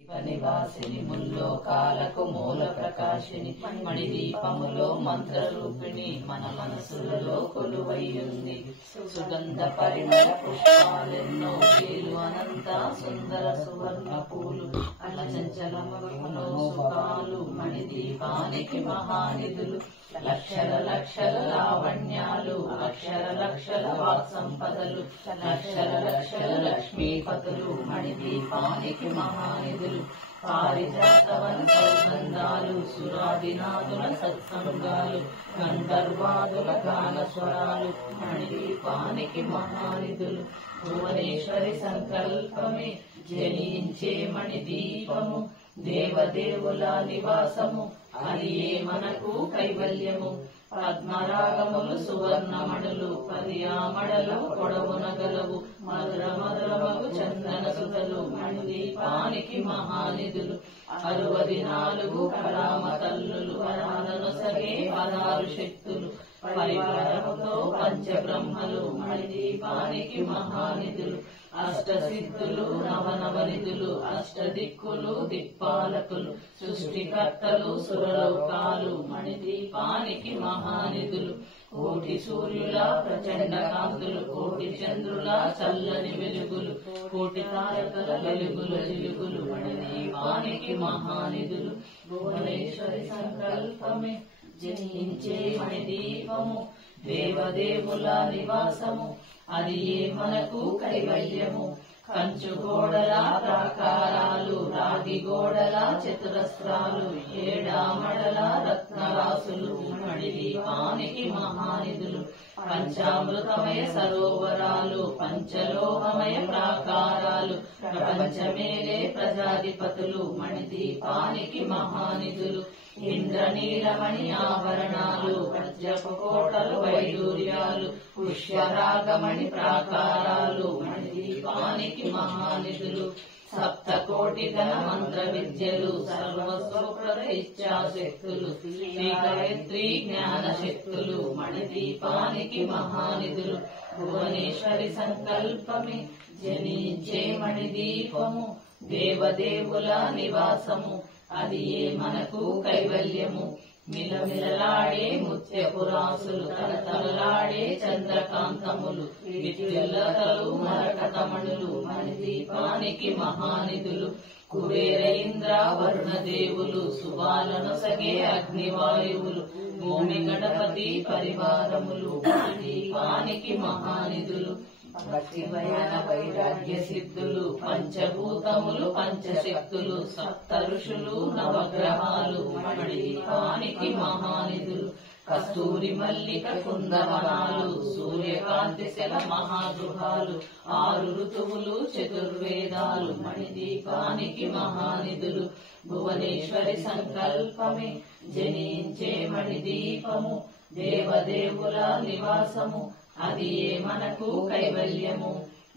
నివాసిని ముల్లోకాలకు మూల ప్రకాశిని మణిదీపములో మంత్రరూపిణి మన మనసులలో కొలువయ్యుంది. సుగంధ పరిమళ పుష్పాలెన్నో వేలు అనంత సుందర సువర్ణ పూలు అలచంచలమగునో సుఖాలు మణిదీపానికి మహానిధులు. లక్షల లక్షల లావణ్యాలు అక్షర లక్షల వాక్ సంపదలు లక్షల లక్షల లక్ష్మీపతులు మణిదీపానికి మహానిధులు. పారిజాతవన సౌగంధాలు సురాదినాథుల సత్సంగాలు గంధర్వాదుల గాన స్వరాలు మణిదీపానికి మహానిధులు. భువనేశ్వరి సంకల్పమే జనించే మణిదీపము దేవదేవుల నివాసము అది ఏ మనకు కైవల్యము. పద్మరాగములు సువర్ణమణులు పర్యామడలు పొడవునగలవు మధుర మధురమగు చందన సుధలు మణిదీపానికి మహానిధులు. 64 కళామ తల్లులు వరాలను సగే 16 శక్తులు పరివారముతో పంచబ్రహ్మలు మణిదీపానికి మహానిధులు. అష్టసిద్ధులు నవనవనిధులు అష్టదిక్కులు దిక్పాలకులు సృష్టికర్తలు సురలోకాలు మణిదీపానికి మహానిధులు. కోటి సూర్యుల ప్రచండ కాంతులు కోటి చంద్రుల చల్లని వెలుగులు కోటి తారకల వెలుగుల జిలుగులు మణిదీపానికి మహానిధులు. భువనేశ్వరి సంకల్పమే జనించే మణిదీపము దేవదేవుల నివాసము అది ఏ మనకు కైవల్యము. కంచు గోడల ప్రాకారాలు రాగి గోడల చతురస్రాలు ఏడామడల రత్నరాసులు మణిదీపానికి మహానిధులు. పంచామృతమయ సరోవరాలు పంచలోహమయ ప్రాకారాలు ప్రపంచమేలే ప్రజాధిపతులు మణిదీపానికి మహానిధులు. ఇంద్రనీలమణి ఆభరణాలు వజ్రపు కోటలు వైడూర్యాలు పుష్యరాగమణి ప్రాకారాలు మణిదీపానికి మహానిధులు. సప్తకోటి ఘన మంత్ర విద్యలు సర్వస్వప్రద ఇచ్ఛాశక్తులు శ్రీ గాయత్రి జ్ఞాన శక్తులు మణిదీపానికి మహానిధులు. భువనేశ్వరి సంకల్పమే జనించే మణిదీపము దేవదేవుల నివాసము అది ఏ మనకు కైవల్యము. మిలమిలలాడే ముత్యపురాసులు తలతలలాడే చంద్రకాంతములు విద్యుల్లతలు మరకతమణులు మణిదీపానికి మహానిధులు. కుబేర ఇంద్ర వరుణ దేవులు శుభాలను సగే అగ్నివాయువులు భూమి గణపతి పరివారములు మణిదీపానికి మహానిధులు. భక్తి భయన వైరాగ్య సిద్ధులు పంచభూతములు పంచశక్తులు సప్త ఋషులు నవగ్రహాలు మణిదీపానికి మహానిధులు. కస్తూరి మల్లిక కుందవనాలు సూర్యకాంతి శల మహాగృహాలు 6 ఋతువులు చతుర్వేదాలు మణిదీపానికి మహానిధులు. భువనేశ్వరి సంకల్పమే జనించే మణిదీపము దేవదేవుల నివాసము అది ఏ మనకు కైవల్యము.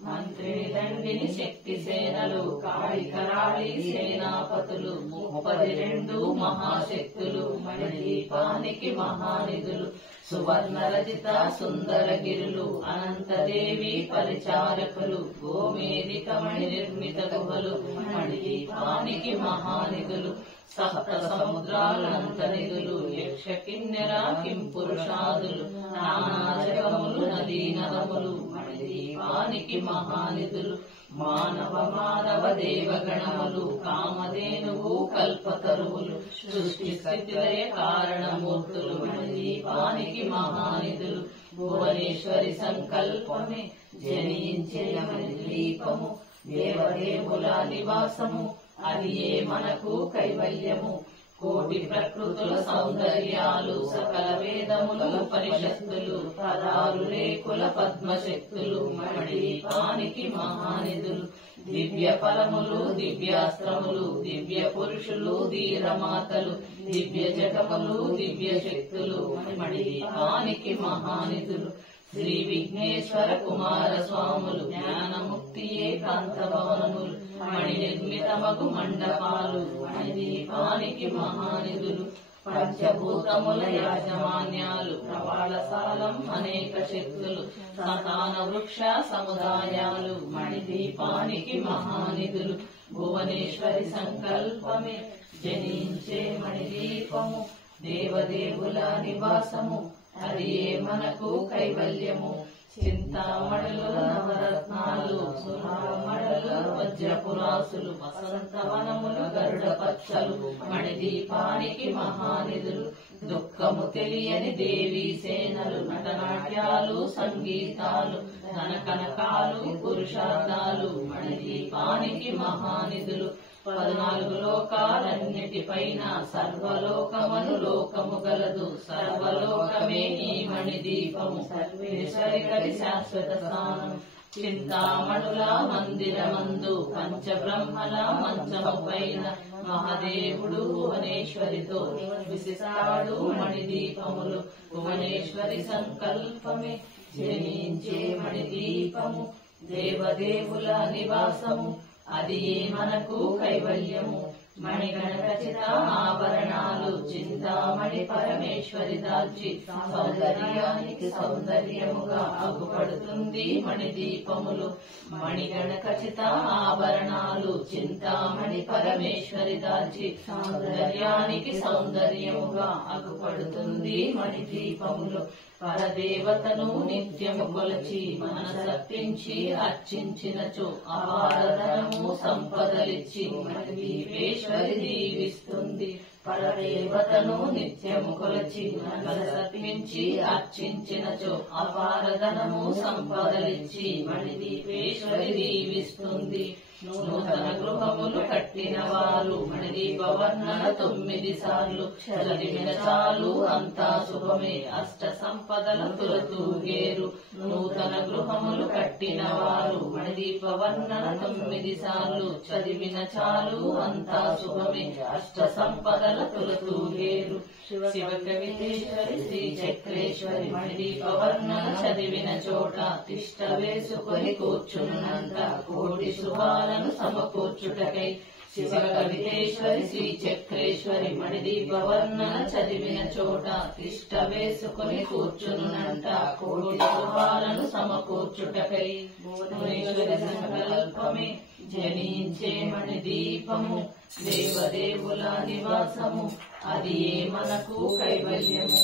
మంత్రిని దండిని శక్తి సేనలు కాళికరాళి సేనాపతులు 32 మహాశక్తులు మణిదీపానికి మహానిధులు. సువర్ణ రజిత సుందరగిరులు అనంతదేవి పరిచారకులు గోమేదిక మణి నిర్మిత గుహలు మణిదీపానికి మహానిధులు. సప్త సముద్రాలంత నిధులు యక్ష కిన్నెర కింపురుషాదులు నానా జగములు నదీ నదములు మణిదీపానికి మహానిధులు. మానవ మానవ దేవగణములు కామధేనువు కల్పతరువులు సృష్టి స్థితిలయ కారణమూర్తులు మణిదీపానికి మహానిధులు. భువనేశ్వరి సంకల్పమే జనించే మణిదీపము దేవదేవుల నివాసము అది ఏ మనకు కైవల్యము. కోటి ప్రకృతుల సౌందర్యాలు సకల వేదములు పరిషత్తులు 16 రేకుల పద్మశక్తులు మణిదీపానికి మహానిధులు. దివ్య ఫలములు దివ్యాస్త్రములు దివ్య పురుషులు ధీరమాతలు దివ్య జగములు దివ్య శక్తులు మణిదీపానికి మహానిధులు. శ్రీ విఘ్నేశ్వర కుమార స్వాములు జ్ఞానముక్తి ఏకాంత భవనములు మణి నిర్మితమగు మండపాలు మణిదీపానికి మహానిధులు. పంచభూతముల యాజమాన్యాలు ప్రవాళసాలం అనేక శక్తులు సంతాన వృక్ష సముదాయాలు మణిదీపానికి మహానిధులు భువనేశ్వరి సంకల్పమే జనించే మణిదీపము దేవదేవుల నివాసము అది ఏ మనకు కైవల్యము చింతామణులు నవరత్నాలు సునామణులు వజ్రపురాసులు వసంతవనములు గరుడ పచ్చలు మణిదీపానికి మహానిధులు దుఃఖము తెలియని దేవీ సేనలు నటనాట్యాలు సంగీతాలు ధనకనకాలు పురుషార్థాలు మణిదీపానికి మహానిధులు 14 లోకాలన్నిటిపైన సర్వలోకమను లోకము గలదు సర్వలోకమే ఈ మణిదీపము సర్వేశ్వరి కలి శాశ్వత స్థానం చింతామణుల మందిరమందు పంచబ్రహ్మల మంచము పైన మహాదేవుడు భువనేశ్వరితో విశిష్టాడు మణిదీపములు భువనేశ్వరి సంకల్పమే జనించే మణిదీపము దేవదేవుల నివాసము అది ఏ మనకు కైవల్యము మణిగణఖచిత ఆభరణాలు చింతామణి పరమేశ్వరి దాల్చి సౌందర్యానికి సౌందర్యముగా అగుపడుతుంది మణిదీపములు మణిగణఖచిత ఆభరణాలు చింతామణి పరమేశ్వరి దాల్చి సౌందర్యానికి సౌందర్యముగా అగుపడుతుంది మణిదీపములు పరదేవతను నిత్యము కొలచి మనసర్పించి అర్చించినచో అపారధనము సంపదలిచ్చి మణిదీపేశ్వరి దీవిస్తుంది పరదేవతను నిత్యము కొలచి మనసర్పించి అర్చించినచో అపారధనము సంపదలిచ్చి మణిదీపేశ్వరి దీవిస్తుంది నూతన గృహములు కట్టిన వారు మణిదీపవర్ణన 9 సార్లు చదివిన చాలు అంతా శుభమే అష్ట సంపదల తులతూగేరు నూతన గృహములు కట్టిన వారు మణిదీపవర్ణన 9 సార్లు చదివిన చాలు అంతా శుభమే అష్ట సంపదల తులతూగేరు శివ కవితేశ్వరి శ్రీ చక్రేశ్వరి మణిదీపవర్ణన చదివిన చోట తిష్ట వేసుకొని కూర్చున్నంత కోటి శుభాలను సమకూర్చుటకై శివ కవితేశ్వరి శ్రీ చక్రేశ్వరి మణిదీపవర్ణన చదివిన చోట తిష్ట వేసుకొని కూర్చున్నంత కోటి శుభాలను సమకూర్చుటకై భువనేశ్వరి సంకల్పమే జనించే మణిదీపము దేవదేవుల నివాసము అది ఏ మనకు కైవల్యము